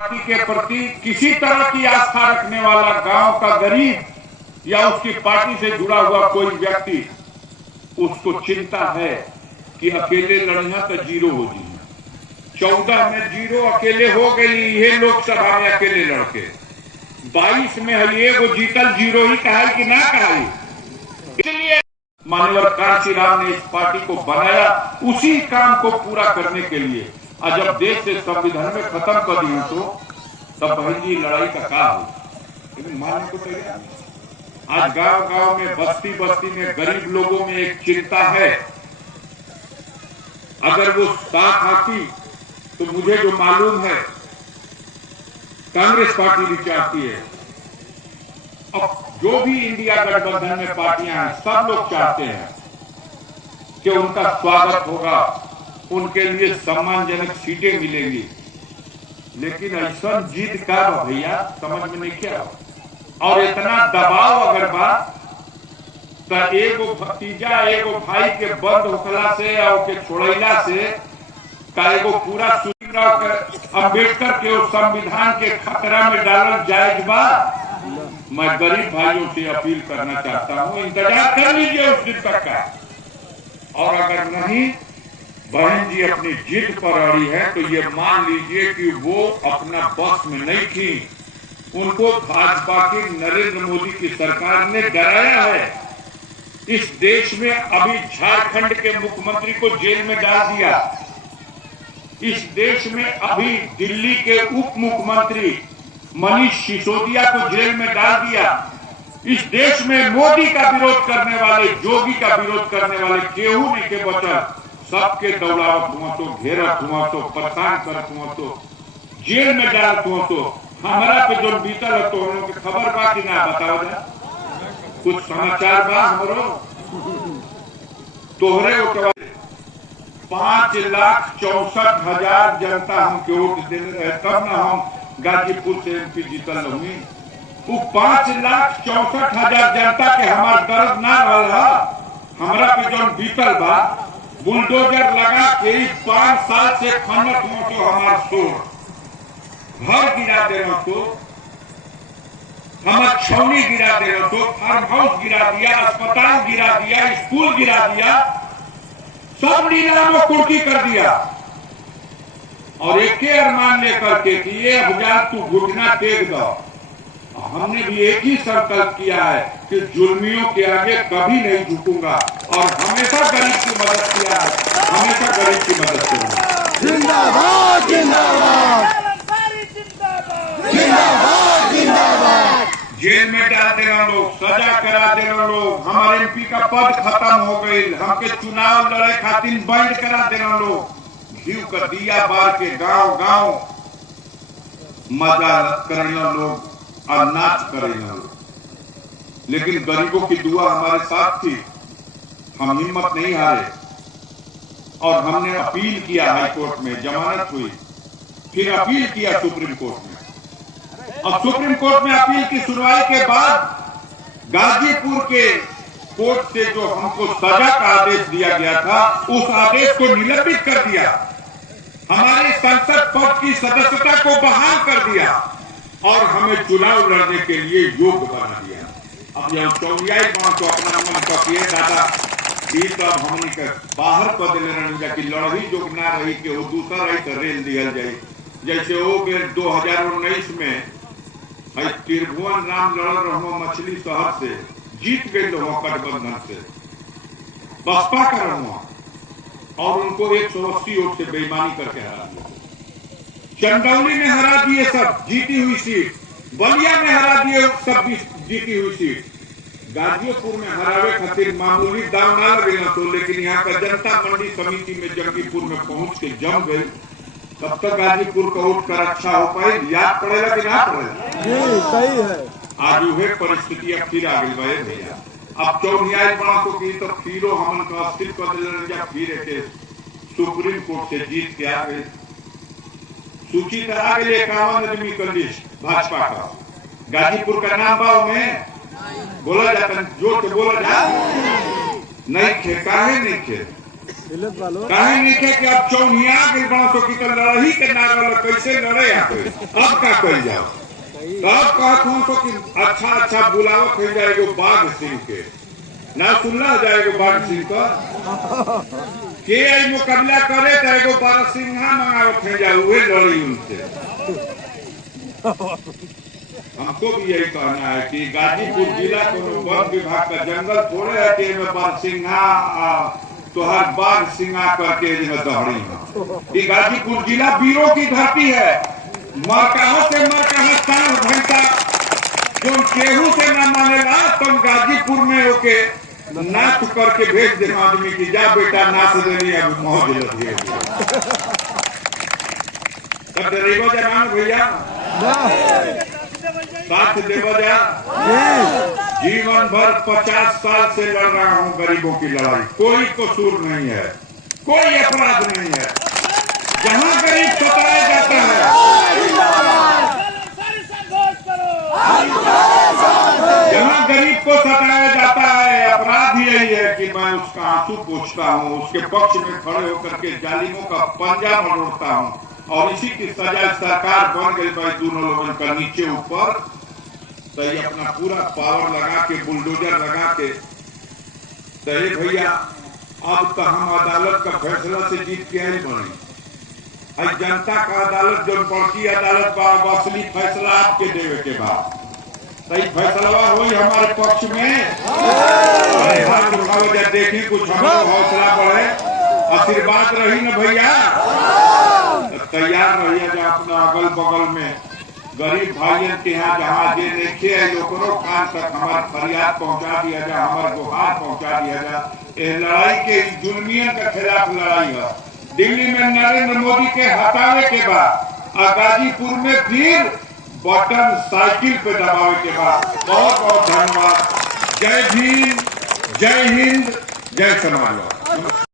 Party के प्रति किसी तरह की आस्था रखने वाला गांव का गरीब या उसकी पार्टी से जुड़ा हुआ कोई व्यक्ति, उसको चिंता है कि अकेले लड़ना तो जीरो हो जी। 14 में जीरो अकेले हो गई, ये लोकसभा में अकेले लड़के 22 में है वो जीतल जीरो ही कहा कि ना कहा। इसलिए माननीय कांशीराम ने इस पार्टी को बनाया उसी काम को पूरा करने के लिए। और जब देश से संविधान में खत्म कर दी तो तब बहन जी लड़ाई का क्या हो, लेकिन मानने को तैयार। आज गांव गांव में बस्ती बस्ती में गरीब लोगों में एक चिंता है, अगर वो साथ आती तो मुझे जो मालूम है कांग्रेस पार्टी भी चाहती है, अब जो भी इंडिया गठबंधन में पार्टियां हैं सब लोग चाहते हैं कि उनका स्वागत होगा, उनके लिए सम्मानजनक सीटें मिलेंगी। लेकिन ऐसा जिद का भैया समझ में नहीं क्या, और इतना दबाव अगर बात तो एगो भतीजा एगो भाई के बंद होखला से और के छोड़ैला से का एगो पूरा अम्बेडकर के संविधान के खतरा में डालल जायज बा। मैं गरीब भाइयों से अपील करना चाहता हूं, इंतजार कर लीजिए उस दिन तक का, और अगर नहीं बहन जी अपनी जिद पर अड़ी है तो ये मान लीजिए कि वो अपना बस में नहीं थी। उनको भाजपा की नरेंद्र मोदी की सरकार ने डराया है। इस देश में अभी झारखंड के मुख्यमंत्री को जेल में डाल दिया, इस देश में अभी दिल्ली के उप मुख्यमंत्री मनीष सिसोदिया को जेल में डाल दिया। इस देश में मोदी का विरोध करने वाले, योगी का विरोध करने वाले केहू नहीं के बचल, सबके दौड़ावत हुआ तो, घेरत हुआ तो, परेशान करत हुआ तो, जेल में डालत हुआ तो, हमारा पे जो बीतल है तो हम लोग की खबर बा कि ना बताओ जा, कुछ समाचार बा हमरो तोहरे 5,64,000 जनता हमके वोट देने रहे, तब ना हम गाजीपुर से एमपी जीतल रही। वो 5,64,000 जनता के हमार दर्द ना रहा, हमारा पे जो बीतल बा बुलडोजर लगा के 5 साल से खनत हो तो हमार शोर घर गिरा दे रहा तो, हमार छौनी गिरा दे रहा तो, फार्म हाउस गिरा दिया, अस्पताल गिरा दिया, स्कूल गिरा दिया, सब नीलाम कुर्की कर दिया। और एक ही अरमान लेकर के कि ये हजार तू घुटना टेक दो। हमने भी एक ही संकल्प किया है कि जुल्मियों के आगे कभी नहीं झुकूंगा और हमेशा गरीब की मदद किया है, हमेशा गरीब की मदद करूंगा। जिंदाबाद जिंदाबाद जिंदाबाद जिंदाबाद। जेल में डाल देना लोग, सजा करा देना लोग, हमारे एमपी का पद खत्म हो गई, हमके चुनाव लड़े खातिर बंद करा देना लोग, घीव का दिया बार के गांव गांव मजा करना लोग और नाच करेंगे लोग। लेकिन गरीबों की दुआ हमारे साथ थी, हम हिम्मत नहीं हारे और हमने अपील किया हाईकोर्ट में, जमानत हुई, फिर अपील किया सुप्रीम कोर्ट में, और सुप्रीम कोर्ट में अपील की सुनवाई के बाद गाजीपुर के कोर्ट से जो हमको सजा का आदेश दिया गया था उस आदेश को निलंबित कर दिया, हमारे संसद पद की सदस्यता को बहाल कर दिया और हमें चुनाव लड़ने के लिए योग्य बना दिया। अब यह चौरियाई गांव को अपना मन कपिए दादा भी तो हमने के बाहर कर दिले रही कि लड़ही जो ना रही कि वो दूसरा रही तो रेल दिया जाए। जैसे वो बेर 2019 में त्रिभुवन राम लड़ रहो मछली शहर से जीत गए लोगों गठबंधन से, बसपा का रहो और उनको 180 वोट से बेईमानी करके हरा दिया। चंदौली में हरा दिए सब जीती हुई सीट, बलिया में हरा दिए सब जीती हुई सीट, गाजीपुर में हरावे खातिर मामूली दाव ना लगे तो, लेकिन यहाँ का जनता मंडी समिति में जंगीपुर में पहुंच के जम गई, तब तक गाजीपुर का वोट कर अच्छा हो पाए, याद पड़ेगा कि ना पड़ेगा? सही है। आज वह परिस्थिति अब फिर आ गई भैया। अब चौरियाई बड़ा को की तो फिरो हमन का अस्थिर कर दिले, फिर सुप्रीम कोर्ट से जीत के आ गए, सूची करा गई 51 आदमी का लिस्ट भाजपा का, गाजीपुर का नाम बाव में बोला जाता, जोर से बोला जा नहीं खे, काहे नहीं खे, कहीं नहीं कि अब चौनिया के बांसों की तो लड़ही के नारा कैसे लड़े अब का कर जाओ तब कहूँ तो कि अच्छा बुलाओ थे जाएगा बाघ सिंह के ना सुनना जाएगा बाघ सिंह का के मुकाबला करे तो एगो बारह सिंहा मंगाओ थे जाओ वे लड़ी उनसे। हमको भी यही कहना है कि गाजीपुर जिला को वन विभाग का जंगल थोड़े है कि बारसिंघा तो हर बाघ सिंहा करके दहड़ी है। गाजीपुर जिला वीरों की धरती है। मरकहा से मरकहा सांड भैंसा जो केहू से न मानेला तुम गाजीपुर में होके नाच करके भेज दे आदमी की जा बेटा नाच देनी अब मौज लगी तब डरेगा जनान भैया साथ देवा जा। जीवन भर 50 साल से लड़ रहा हूँ गरीबों की लड़ाई। कोई कसूर नहीं है, कोई अपराध नहीं है। जहाँ गरीब सताया जाता है जहाँ गरीब को सताया जाता है अपराध यही है कि मैं उसका आंसू पोंछता हूँ, उसके पक्ष में खड़े होकर के जालिमों का पंजा मरोड़ता हूँ और इसी की सजा सरकार बन गई भाई दोनों लोगों का नीचे ऊपर सही अपना पूरा पावर लगा के बुलडोजर लगा के सही भैया अब तो हम अदालत का फैसला से जीत के ही बने। जनता का अदालत जो बड़की अदालत असली फैसला आपके देवे के बाद सही फैसला हुई हमारे पक्ष में। हाथ उठाओ जब देखी कुछ हमारा हौसला बढ़े आशीर्वाद रही न भैया तैयार रहिए जो अपना अगल बगल में गरीब भाइयों के यहाँ जहाँ जे देखे कान तक हमारे फरियाद पहुँचा दिया जाए, हमारे गुहार पहुँचा दिया जाए। ये लड़ाई के जुल्मियन के खिलाफ लड़ाई है। दिल्ली में नरेंद्र मोदी के हटावे के बाद गाजीपुर में फिर बटन साइकिल पे दबावे के बाद बहुत बहुत धन्यवाद। जय भीम, जय हिंद, जय समाजवाद।